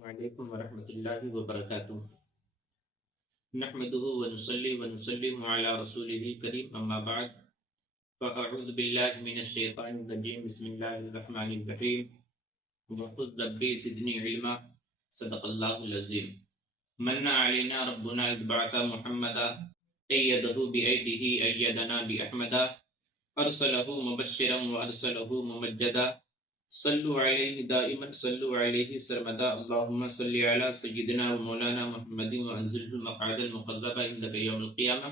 السلام علیکم ورحمۃ اللہ وبرکاتہ نحمده ونصلي ونسلم على رسوله الكريم اما بعد فاعوذ بالله من الشیطان الرجیم بسم اللہ الرحمن الرحیم وقل ربی زدنی علما صدق اللہ العظیم من علینا ربنا اذ بعث محمدا ایدہ بایدہ ایدنا باحمدا ارسلہ مبشرا وارسلہ ممجدا صلو علیہ دائما صلو علیہ سرمدا اللہم صلی علی سیدنا و مولانا محمد وانزلہ المقعد المقرب عندک یوم القیامہ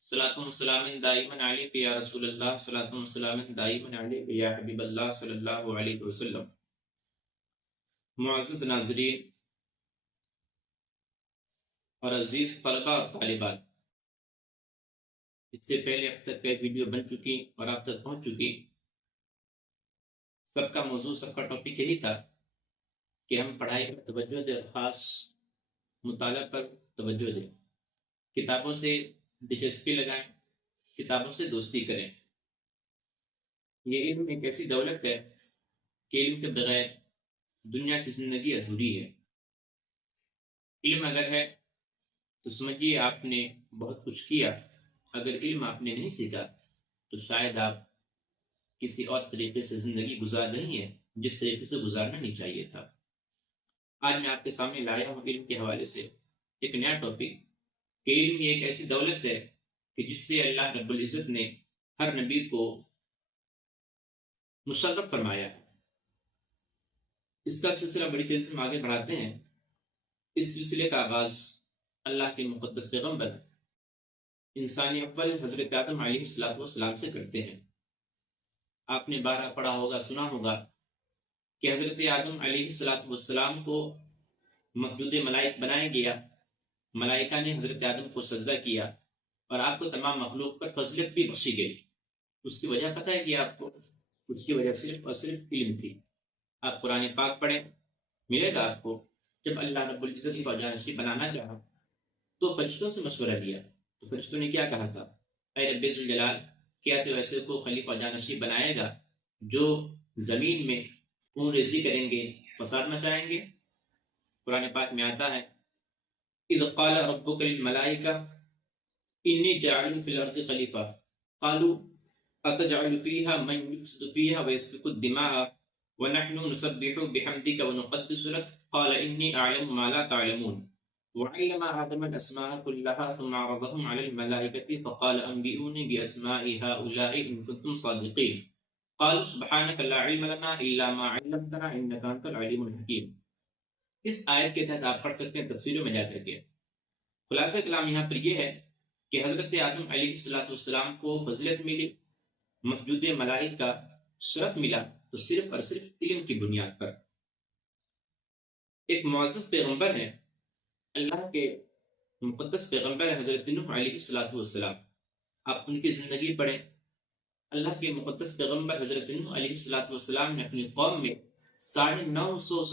صلاة و سلام دائما علیک یا رسول اللہ صلاة و سلام دائما علیک یا حبیب اللہ صلی اللہ علیہ وسلم۔ معزز ناظرین اور عزیز طلبہ اور طالبات، اس سے پہلے اب تک کئی ویڈیو بن چکی اور آپ تک پہنچ چکی۔ سب کا موضوع، سب کا ٹاپک یہی تھا کہ ہم پڑھائی پر توجہ دیں اور خاص مطالعہ پر توجہ دیں، کتابوں سے دلچسپی لگائیں، کتابوں سے دوستی کریں۔ یہ علم ایک ایسی دولت ہے کہ علم کے بغیر دنیا کی زندگی ادھوری ہے۔ علم اگر ہے تو سمجھیے آپ نے بہت کچھ کیا، اگر علم آپ نے نہیں سیکھا تو شاید آپ کسی اور طریقے سے زندگی گزار رہی ہے جس طریقے سے گزارنا نہیں چاہیے تھا۔ آج میں آپ کے سامنے لایا ہوں علم کے حوالے سے ایک نیا ٹاپک کہ علم ایک ایسی دولت ہے کہ جس سے اللہ رب العزت نے ہر نبی کو مشرف فرمایا ہے۔ اس کا سلسلہ بڑی تیزی سے ہم آگے بڑھاتے ہیں۔ اس سلسلے کا آغاز اللہ کے مقدس پیغمبر انسانی اول حضرت آدم علیہ السلام سے کرتے ہیں۔ آپ نے بارہ پڑھا ہوگا، سنا ہوگا کہ حضرت آدم علیہ السلام کو مسجود ملائک بنایا گیا، ملائکہ نے حضرت آدم کو سجدہ کیا اور آپ کو تمام مخلوق پر فضیلت بھی بخشی گئی۔ اس کی وجہ پتہ ہے کہ آپ کو اس کی وجہ صرف اور صرف علم تھی۔ آپ قرآن پاک پڑھیں، ملے گا آپ کو جب اللہ رب العزت کو جانشین بنانا چاہا تو فرشتوں سے مشورہ لیا تو فرشتوں نے کیا کہا تھا؟ اے رب ذوالجلال، کیا تو ایسے کو خلیفہ جانشین بنائے گا جو زمین میں خون ریزی کریں گے، فساد مچائیں گے؟ قرآن پاک میں آتا ہے اذ قال ربک للملائکہ انی جاعل فی الارض خلیفہ قالوا اتجعل فیہا من یفسد فیہا ویسفک الدماء ونحن نسبح بحمدک ونقدس لک قال انی اعلم ما لا تعلمون وعلم آدم الأسماء كلها ثم عرضهم على الملائكة فقال أنبئوني بأسماء هؤلاء إن كنتم صادقين قالوا سبحانك لا علم لنا إلا ما علمتنا إنك أنت العليم الحكيم۔ اس آیت کے تحت آپ پڑھ سکتے ہیں تفسیروں میں جا کر کے۔ خلاصہ کلام یہاں پر یہ ہے کہ حضرت آدم علیہ السلام کو فضیلت ملی، مسجود ملائک کا شرف ملا، تو صرف اور صرف علم کی بنیاد پر۔ ایک معزز پیغمبر ہے، اللہ کے مقدس پیغمبر حضرت نوح علیہ السلام، آپ ان کی زندگی پڑھیں۔ اللہ کے مقدس پیغمبر حضرت نوح علیہ السلام نے اپنی قوم میں 950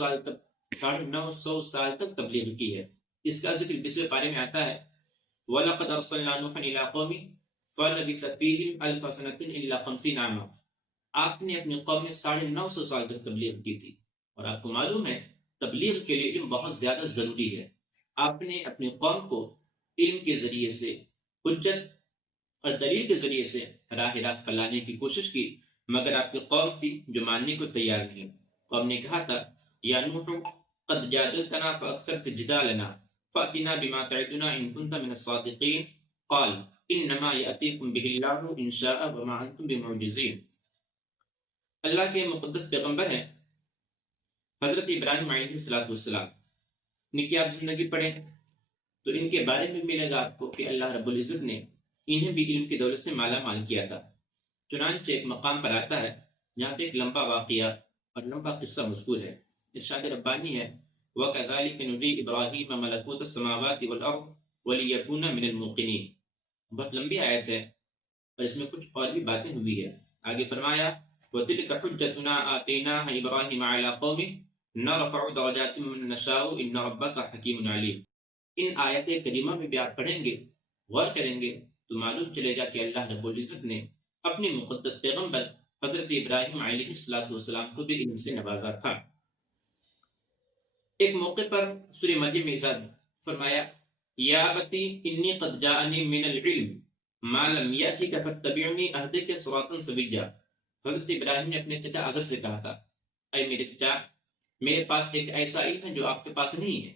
سال تک تبلیغ کی ہے۔ اس کا ذکر 20ویں پارے میں آتا ہے وَلَقَدْ أَرْسَلْنَا نُوحًا إِلَىٰ قَوْمِهِ فَلَبِثَ فِيهِمْ أَلْفَ سَنَةٍ إِلَّا 50 عَامًا۔ آپ نے اپنی قوم میں 950 سال تک تبلیغ کی تھی، اور آپ کو معلوم ہے تبلیغ کے لیے علم بہت زیادہ ضروری ہے۔ آپ نے اپنی قوم کو علم کے ذریعے سے، حجت اور دلیل کے ذریعے سے راہ راست پر لانے کی کوشش کی، مگر آپ کی قوم تھی جو ماننے کو تیار نہیں۔ قوم نے کہا تھا یا نوح قد جادلتنا فاکثرت جدالنا فأتنا بما تعدنا ان كنت من الصادقین قال انما یأتیکم بہ اللہ ان شاء وما انتم بمعجزین۔ اللہ کے مقدس پیغمبر ہیں حضرت ابراہیم علیہ السلام، ان کی آپ زندگی پڑھیں تو ان کے بارے میں ملے گا آپ کو کہ اللہ رب العزت نے انہیں بھی علم کی دولت سے مالا مال کیا تھا۔ چنانچہ ایک مقام پر آتا ہے جہاں پہ ایک لمبا واقعہ اور لمبا قصہ مذکور ہے۔ ارشاد ربانی ہے وَكَذَلِكَ نُرِي إِبْرَاهِيمَ مَلَكُوتَ السَّمَاوَاتِ وَالْأَرْضِ وَلِيَكُونَ مِنَ الْمُوقِنِينَ۔ بہت لمبی آیت ہے اور اس میں کچھ اور بھی باتیں ہوئی ہے۔ آگے فرمایا وَتِلْكَ حُجَّتُنَا آتَيْنَاهَا إِبْرَاهِيمَ عَلَىٰ قَوْمِهِ نَرْفَعُ دَرَجَاتٍ مَّن نَّشَاءُ إِنَّ رَبَّكَ حَكِيمٌ عَلِيمٌ۔ ان آیت کریمہ میں بھی آپ پڑھیں گے، غور کریں گے تو معلوم چلے گا کہ اللہ رب العزت نے اپنے مقدس پیغمبر حضرت ابراہیم علیہ السلام کو بھی علم سے نوازا تھا۔ ایک موقع پر سورہ مریم میں ارشاد فرمایا یا ابتی انی قد جاءنی من العلم ما لم یأتک فاتبعنی اہدک صراطا سویا۔ حضرت ابراہیم نے اپنے چچا آزر سے کہا تھا اے میرے چچا، میرے پاس ایک ایسا علم ہے جو آپ کے پاس نہیں ہے،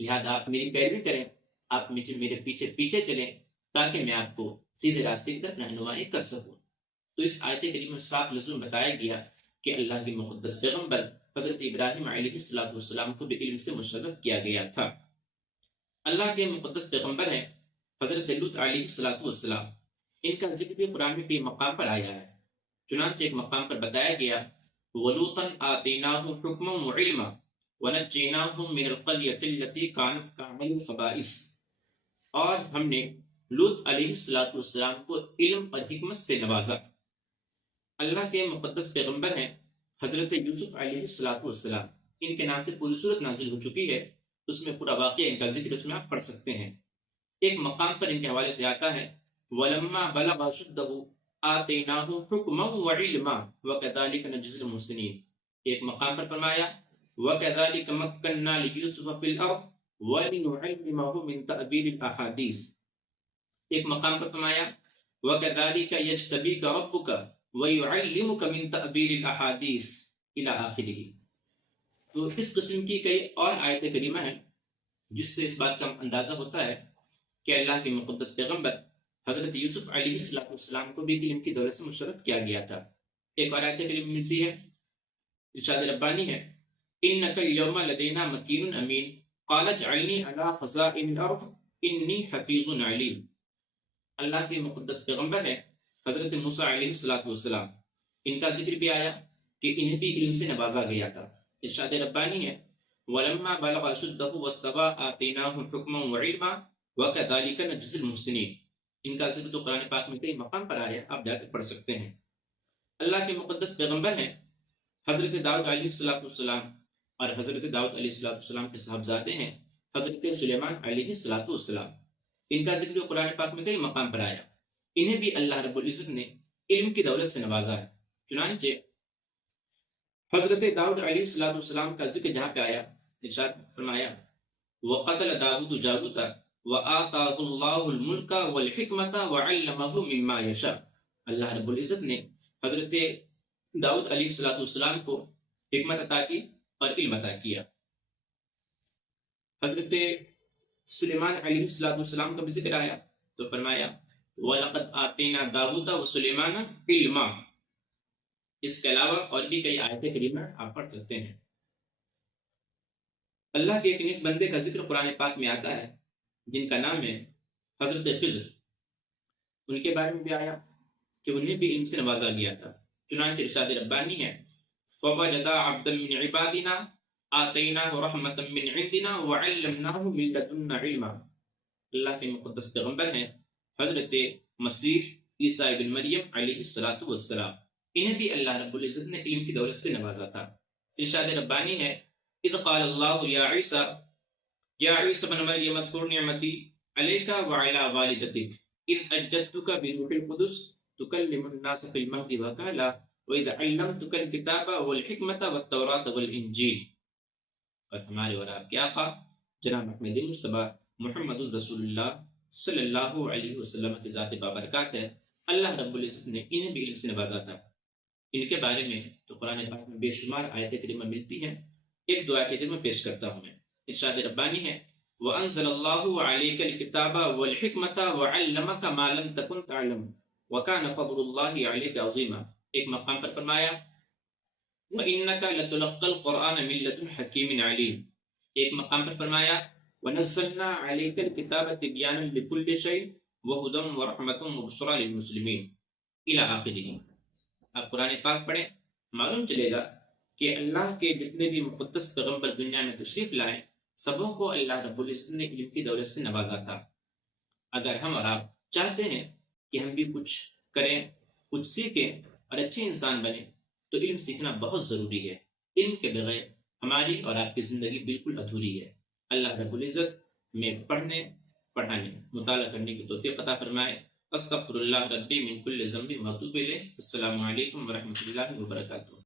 لہذا آپ میری پیروی کریں، آپ میرے پیچھے پیچھے چلیں تاکہ میں آپ کو سیدھے راستے کی طرف رہنمائی کر سکوں۔ تو اس آیت کریمہ میں صاف لفظوں میں بتایا گیا کہ اللہ کے مقدس پیغمبر حضرت ابراہیم علیہ السلام کو بھی علم سے مشرف کیا گیا تھا۔ اللہ کے مقدس پیغمبر ہیں حضرت لوط علیہ السلام، ان کا ذکر بھی قرآن میں کئی مقام پر آیا ہے۔ چنانچہ ایک مقام پر بتایا گیا وَلُوطًا آتَيْنَاهُ حُكْمًا وَعِلْمًا وَنَجَّيْنَاهُ مِنَ الْقَرْيَةِ الَّتِي كَانَتْ تَعْمَلُ الْخَبَائِثَ، اور ہم نے لوط علیہ السلام کو علم اور حکمت سے نوازا۔ اللہ کے مقدس پیغمبر ہیں حضرت یوسف علیہ السلام، ان کے نام سے پوری صورت نازل ہو چکی ہے، اس میں پورا واقعہ ان کا ذکر اس میں آپ پڑھ سکتے ہیں۔ ایک مقام پر ان کے حوالے سے آتا ہے وَلَمَّا بَلَغَ أَشُدَّهُ آتَيْنَاهُ حُكْمًا وَعِلْمًا وَكَذَلِكَ نَجْزِي الْمُحْسِنِينَ۔ ایک مقام پر فرمایا وَكَذَلِكَ مَكَّنَّا لِيُوسُفَ فِي الْأَرْضِ وَلِنُعَلِّمَهُ مِنْ تَأْوِيلِ الْأَحَادِيثِ۔ ایک مقام پر فرمایا وَكَذَلِكَ يَجْتَبِيكَ رَبُّكَ وَيُعَلِّمُكَ مِنْ تَأْوِيلِ الْأَحَادِيثِ إِلَى آخِرِهِ۔ تو اس قسم کی کئی اور آیت کریمہ ہیں جس سے اس بات کا اندازہ ہوتا ہے کہ اللہ کے مقدس پیغمبر حضرت یوسف علیہ السلام کو بھی علم کی دولت سے مشرف کیا گیا تھا۔ ایک اور آیت کریمہ ملتی ہے، ارشاد ربانی ہے انک اليوم لدینا مکین امین قال اجعلنی علی خزائن الارض انی حفیظ علیم۔ اللہ کے مقدس پیغمبر ہے حضرت موسیٰ علیہ السلام، ان کا ذکر بھی آیا کہ انہیں بھی علم سے نوازا گیا تھا۔ ارشاد ربانی ہے وَلَمَّا بَلَغَ أَشُدَّهُ وَاسْتَوَىٰ آتَيْنَاهُ حُكْمًا وَعِلْمًا وَكَذَلِكَ نَجْزِي الْمُحْسِنِينَ۔ ان کا ذکر تو قرآن پاک میں کئی مقام پر آیا، آپ جا کے پڑھ سکتے ہیں۔ اللہ کے مقدس پیغمبر ہیں حضرت داؤد علیہ السلام، اور حضرت داؤد علیہ السلام کے صاحبزادے ہیں حضرت سلیمان علیہ السلام، ان کا ذکر قرآن پاک میں کئی مقام پر آیا۔ انہیں بھی اللہ رب العزت نے علم کی دولت سے نوازا ہے۔ چنانچہ حضرت داؤد علیہ السلام کا ذکر جہاں پہ آیا، ارشاد فرمایا وَقَتَلَ دَاوُودُ جَالُوتَ وَآتَاهُ اللَّهُ الْمُلْكَ وَالْحِكْمَةَ وَعَلَّمَهُ مِمَّا يَشَاءُ۔ اللہ رب العزت نے حضرت داؤد علیہ السلام کو حکمت عطا کی اور علم عطا کیا۔ حضرت سلیمان علیہ السلام کا بھی ذکر آیا تو فرمایا وَلَقَدْ آتَيْنَا دَاوُودَ وَسُلَيْمَانَ عِلْمًا۔ اس کے علاوہ اور بھی کئی آیت کریمہ آپ پڑھ سکتے ہیں۔ اللہ کے ایک نیک بندے کا ذکر قرآن پاک میں آتا ہے جن کا نام ہے حضرت خضر، ان کے بارے میں بھی آیا کہ انہیں بھی علم سے نوازا گیا تھا۔ چنانچہ ارشاد ربانی ہے فَوَجَدَا عَبْدًا مِّنْ عِبَادِنَا آتَيْنَاهُ رَحْمَةً مِّنْ عِنْدِنَا وَعَلَّمْنَاهُ مِن لَّدُنَّا عِلْمًا۔ اللہ کے مقدس پیغمبر ہیں حضرت مسیح عیسیٰ ابن مریم علیہ السلام، انہیں بھی اللہ رب العزت نے علم کی دولت سے نوازا تھا۔ ارشاد ربانی ہے اذ قال اللہ یا عیسی ابن مریم اذکر نعمتی علیک وعلی والدتک اذ ایدتک بروح القدس تکلم الناس فی المہد وکہلا واذ علمتک الکتاب والحکمت والتوراۃ والانجیل۔ اور ہمارے اور آپ کے آقا جناب احمد مصطفیٰ محمد رسول اللہ صلی اللہ علیہ وسلم کی ذات بابرکات ہے، اللہ رب العزت نے انہیں بھی علم سے نوازا تھا۔ ان کے بارے میں تو قرآن پاک میں بے شمار آیت کریمہ ملتی ہیں، ایک دو آیت کریمہ پیش کرتا ہوں میں۔ ارشاد ربانی ہے وَأَنزَلَ اللَّهُ عَلَيْكَ الْكِتَابَ وَالْحِكْمَةَ وَعَلَّمَكَ مَا لَمْ تَكُنْ تَعْلَمُ وَكَانَ فَضْلُ اللَّهِ عَلَيْكَ عَظِيمًا۔ ایک مقام پر فرمایا وَإِنَّكَ لَتُلَقَّى الْقُرْآنَ مِن لَّدُنْ حَكِيمٍ عَلِيمٍ۔ ایک مقام پر فرمایا وَنَزَّلْنَا عَلَيْكَ الْكِتَابَ تِبْيَانًا لِكُلِّ شَيْءٍ وَهُدًى وَرَحْمَةً وَبُشْرَىٰ لِلْمُسْلِمِينَ إِلَى آخِرِهِ۔ آپ قرآن پاک پڑھیں، معلوم چلے گا کہ اللہ کے جتنے بھی مقدس پیغمبر دنیا میں تشریف لائے سبوں کو اللہ رب العزت نے علم کی دولت سے نوازا تھا۔ اگر ہم اور آپ چاہتے ہیں کہ ہم بھی کچھ کریں، کچھ سیکھیں اور اچھے انسان بنیں تو علم سیکھنا بہت ضروری ہے۔ علم کے بغیر ہماری اور آپ کی زندگی بالکل ادھوری ہے۔ اللہ رب العزت میں پڑھنے، پڑھانے، مطالعہ کرنے کی توفیق عطا فرمائے۔ استغفر اللہ ربی من کل ذنب واتوب الیہ۔ السلام علیکم ورحمۃ اللہ وبرکاتہ۔